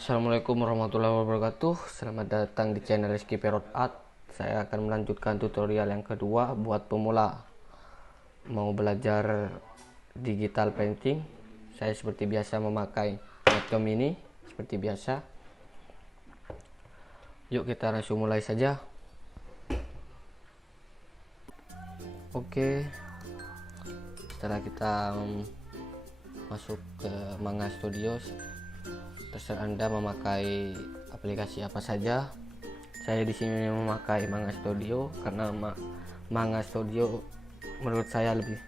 Assalamualaikum warahmatullahi wabarakatuh. Selamat datang di channel Rizky Perot Art. Saya akan melanjutkan tutorial yang kedua buat pemula. Mau belajar digital painting, saya seperti biasa memakai metode ini seperti biasa. Yuk kita langsung mulai saja. Oke, setelah kita masuk ke Manga Studio, terserah Anda memakai aplikasi apa saja. Saya di sini memakai Manga Studio karena Manga Studio menurut saya lebih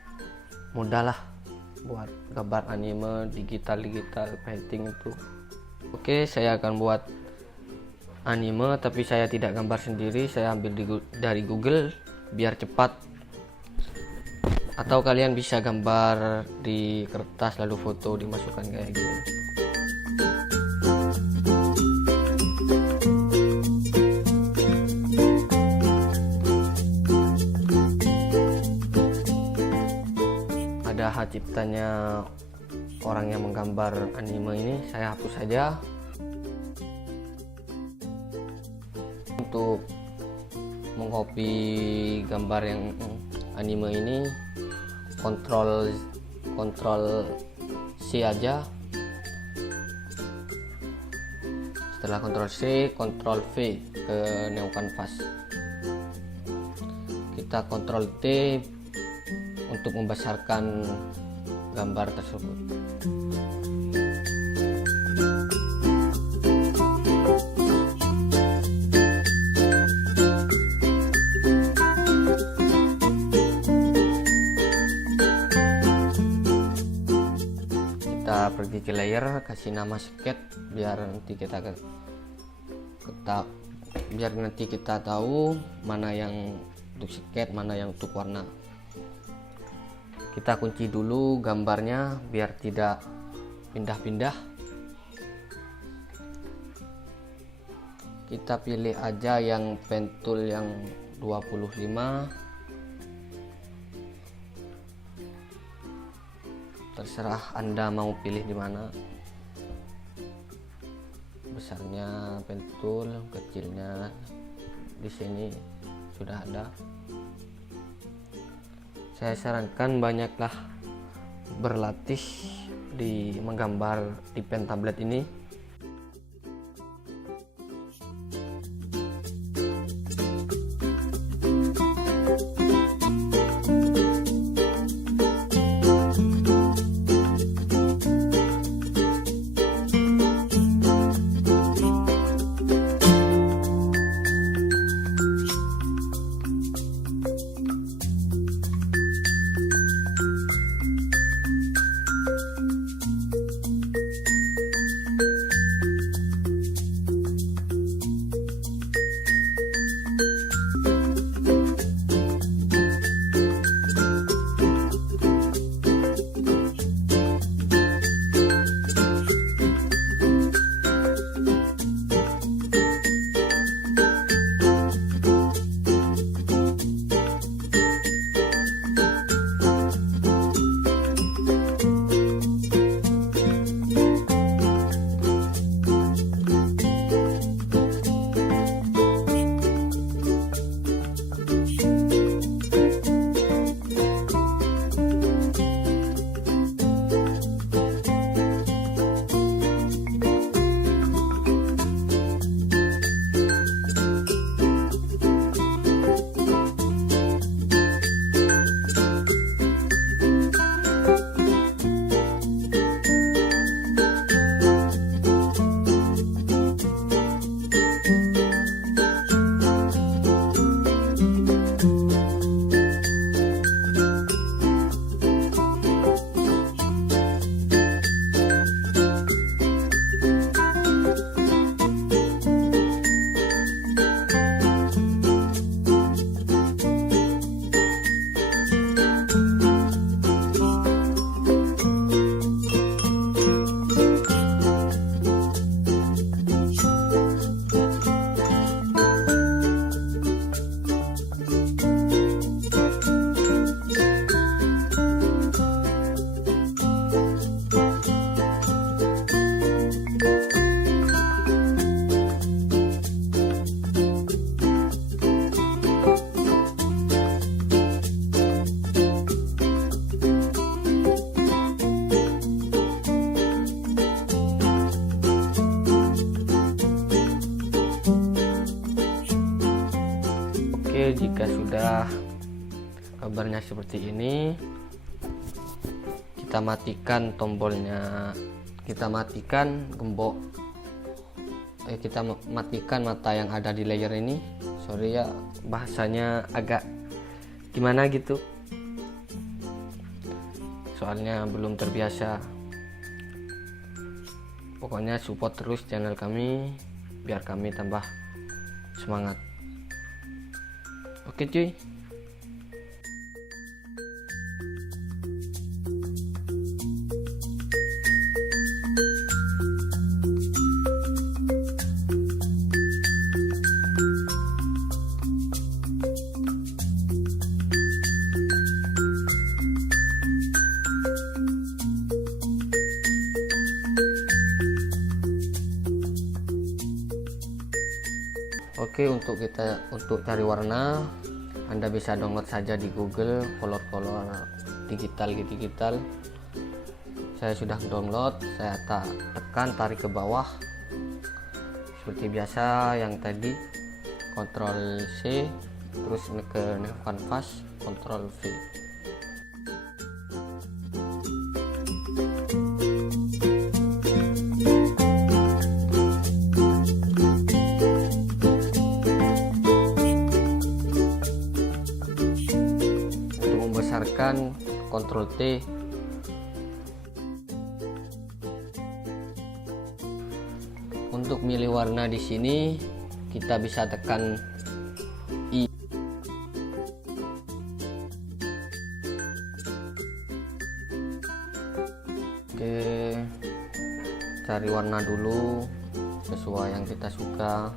mudah lah buat gambar anime digital painting itu. Oke, saya akan buat anime tapi saya tidak gambar sendiri, saya ambil dari Google biar cepat. Atau kalian bisa gambar di kertas lalu foto dimasukkan kayak gini. Ada hak ciptanya orang yang menggambar anime ini, saya hapus saja. Untuk mengcopy gambar yang anime ini, kontrol C aja. Setelah kontrol C, kontrol V ke neo canvas. Kita kontrol T untuk membesarkan gambar tersebut. Kita pergi ke layer, kasih nama sketch biar nanti kita tahu mana yang untuk sketch, mana yang untuk warna. Kita kunci dulu gambarnya biar tidak pindah-pindah. Kita pilih aja yang pen tool yang 25. Terserah Anda mau pilih di mana. Besarnya pen tool, kecilnya di sini sudah ada. Saya sarankan banyaklah berlatih di menggambar di pen tablet ini. jika sudah gambarnya seperti ini, kita matikan tombolnya, kita matikan gembok, kita matikan mata yang ada di layer ini. Sorry ya, bahasanya agak gimana gitu, soalnya belum terbiasa. Pokoknya support terus channel kami biar kami tambah semangat. Oke cuy. Oke, untuk cari warna Anda bisa download saja di Google color digital. Saya sudah download, saya tekan tarik ke bawah seperti biasa yang tadi, Ctrl C, terus ke canvas, Ctrl V. Ctrl T. Untuk milih warna di sini kita bisa tekan I. Oke, cari warna dulu sesuai yang kita suka.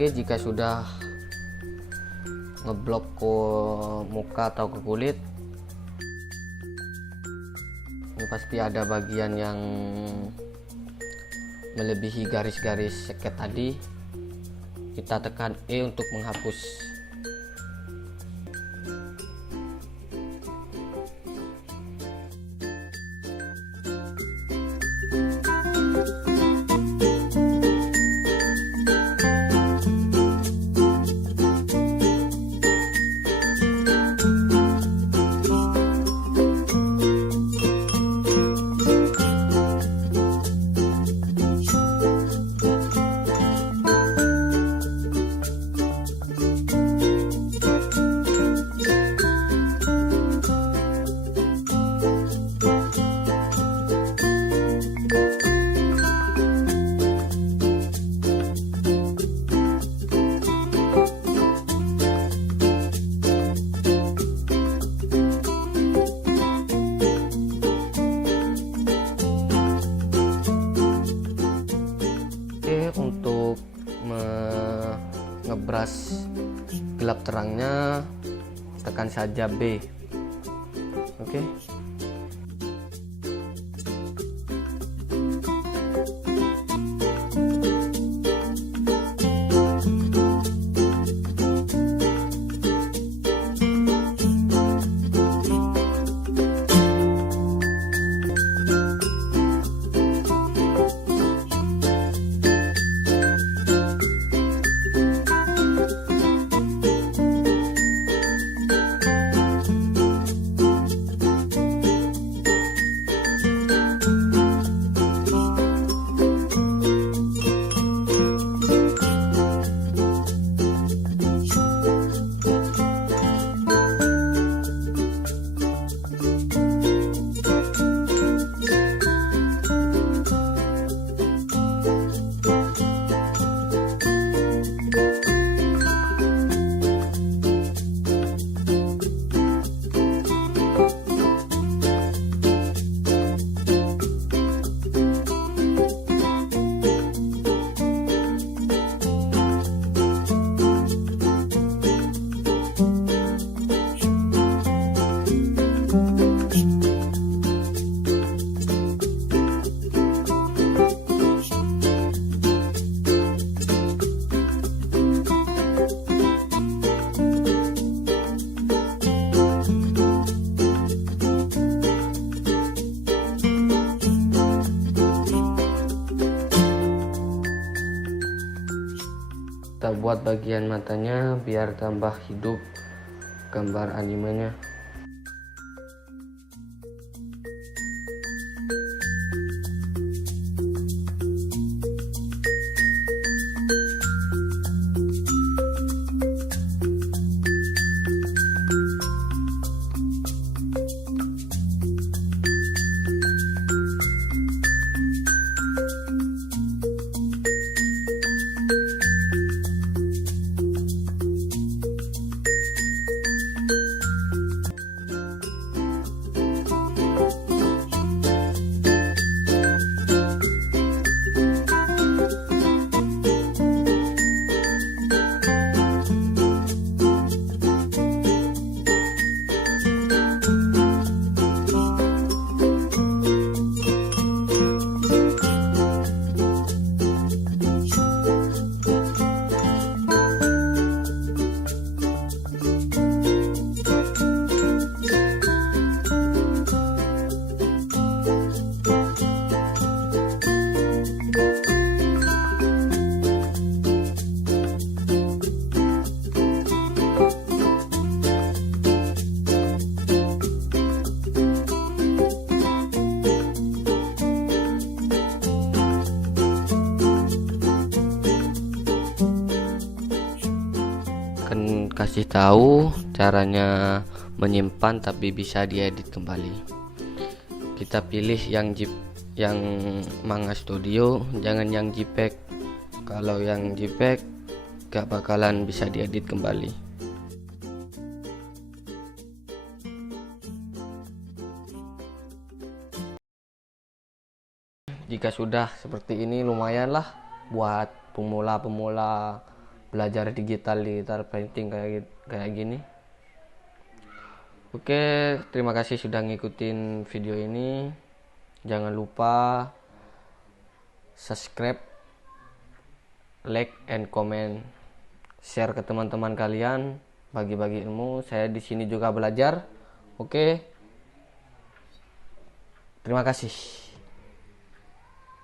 Oke, jika sudah ngeblok ke muka atau ke kulit, ini pasti ada bagian yang melebihi garis-garis seket tadi. Kita tekan E untuk menghapus. ngebras gelap terangnya tekan saja B. Oke. Kita buat bagian matanya biar tambah hidup gambar animenya. Akan kasih tahu caranya menyimpan tapi bisa diedit kembali. Kita pilih yang Manga Studio, jangan yang JPEG. Kalau yang JPEG gak bakalan bisa diedit kembali. Jika sudah seperti ini lumayanlah buat pemula-pemula belajar digital painting kayak gini. Oke, terima kasih sudah ngikutin video ini. Jangan lupa subscribe, like, and comment, share ke teman-teman kalian, bagi-bagi ilmu. Saya di sini juga belajar. Oke, terima kasih.